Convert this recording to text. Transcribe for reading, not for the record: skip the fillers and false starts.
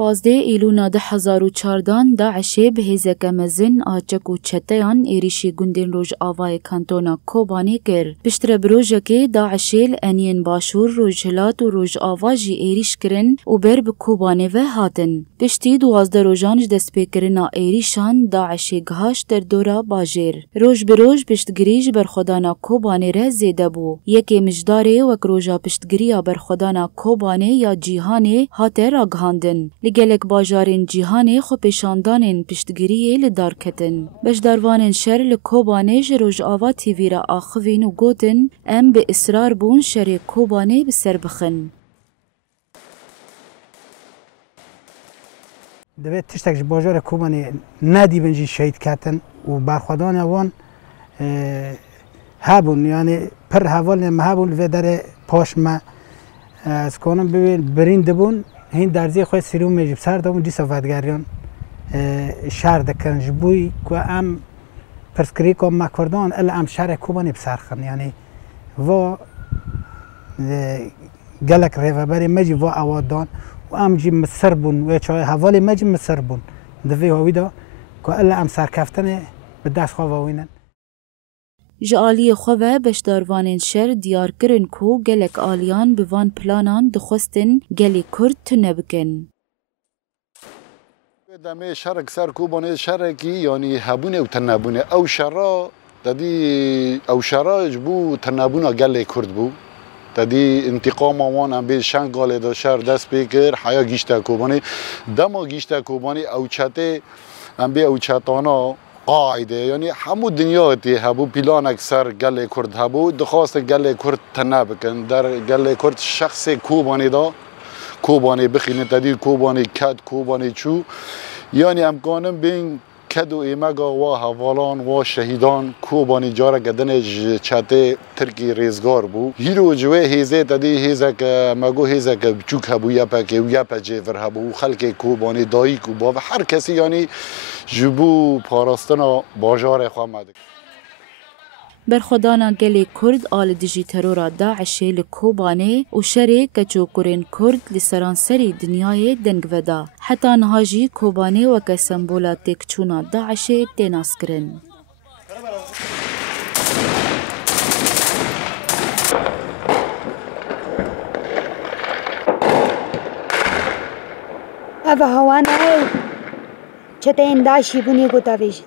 15 ایلونا 2014 داعش به هزک مزن آچک و چتیان ایریشی گندین روژ آوای کانتونا کوبانی کر. پشتر بروژه که داعشیل انین باشور روژهلات و روژ آواجی ایریش کرن و بر به کوبانی و هاتن. پشتی 12 روژانج دست پیکرنا ایریشان داعشی گهاش در دورا باجر. روژ بروژ پشتگریج بر خدانا کوبانی را زیده بو. یکی مجداره وک روژا پشتگریا بر خدانا کوبانی یا جیهانی هاتر آگهاندن. لگلک باجارین جیهانی خو پیشاندانین پشتگیری لدار کتن. بشداروانین شر لکوبانی جروج آوا تیوی را آخوین و گوتن ام به اصرار بون شر کوبانی بسر بخن. دوید تشتکش باجار کوبانی ندی بنجی شهید کتن و برخوادان اوان هبون یعنی پر حوال مهبون و در پاش ما از کنم ببین برین دبون هین درزی خود سریوم میجب سر دامون دی صفاتگریان شهر دکن جبوی که ام پرسکری که مکردان الا ام شهر کوبانی بسرخن یعنی و گلک ریفبری مجی و اوادان و ام جی مصر بون و چای حوالی مجی مصر بون دوی هاویدا که الا ام سرکفتن به دست خواه وینن. جالی خواه بشداروانین شر دیار کرن کو گلک آلیان بوان پلانان دخستن گلی کرد تنه بکن. دمه شرک سر کوبانه شرکی یعنی هبونه و تنبونه او شرا دادی او شرا جبو تنبونه گلی کرد بو دادی انتقام آوان ام به شنگاله دا شر دست بکر حیا گیشته کوبانه دما گیشته کوبانه او چته ام به او چتانا قاعده یعنی همو دنیا تی هبو پیلان اکثر گله کرد هبو دخواست گله کرد تنه بکن در گله کرد شخص کوبانی دا کوبانی بخینه تدیر کوبانی کد کوبانی چو یعنی امکانم بین کد و ایمگا و حوالان و شهیدان کوبانی جارا گدن چته ترکی ریزگار بو هیرو جوه هیزه تدی هیزه که مگو هیزه که چوک هبو یپا که و یپا جیور هبو خلق کوبانی دایی کوبا و هر کسی یعنی جبو پاراستنا باجار خواه برخدانا گلی کرد آل دیجی ترورا داعشی لکوبانی و شری کچوکورین کرد لسرانسری دنیای دنگ ودا حتی نهاجی کوبانی و که سمبولا تکچونا داعشی تیناس کرن. اوه هوانه چه این داشی بونی گوتا بیش